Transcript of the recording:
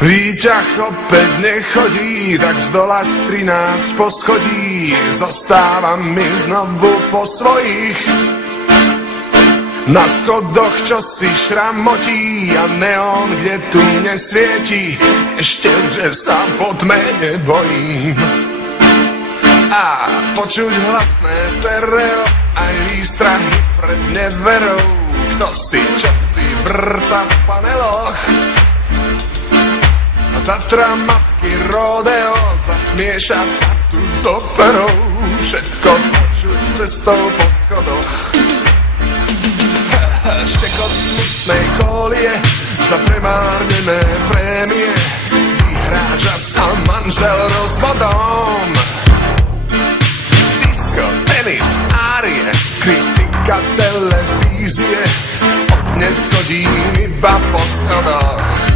Výťah opäť nechodí, tak zdolať 13 poschodí zostáva mi znovu po svojich. Na schodoch čo si šramotí a neon, kde tu nesvieti, ešte, že sa po tme nebojím. A počuť hlasné stereo, aj výstrahy pred neverou, kto si čo si vrta v paneloch. A Tatra matky rodeo zasmieša sa tu s operou, všetko počuť cestou po schodoch. Štekot smutnej kolie za premárnené prémie, vyhráža sa manžel rozvodom. Disko, tenis, árie, kritika televízie, od dnes chodím iba po schodoch.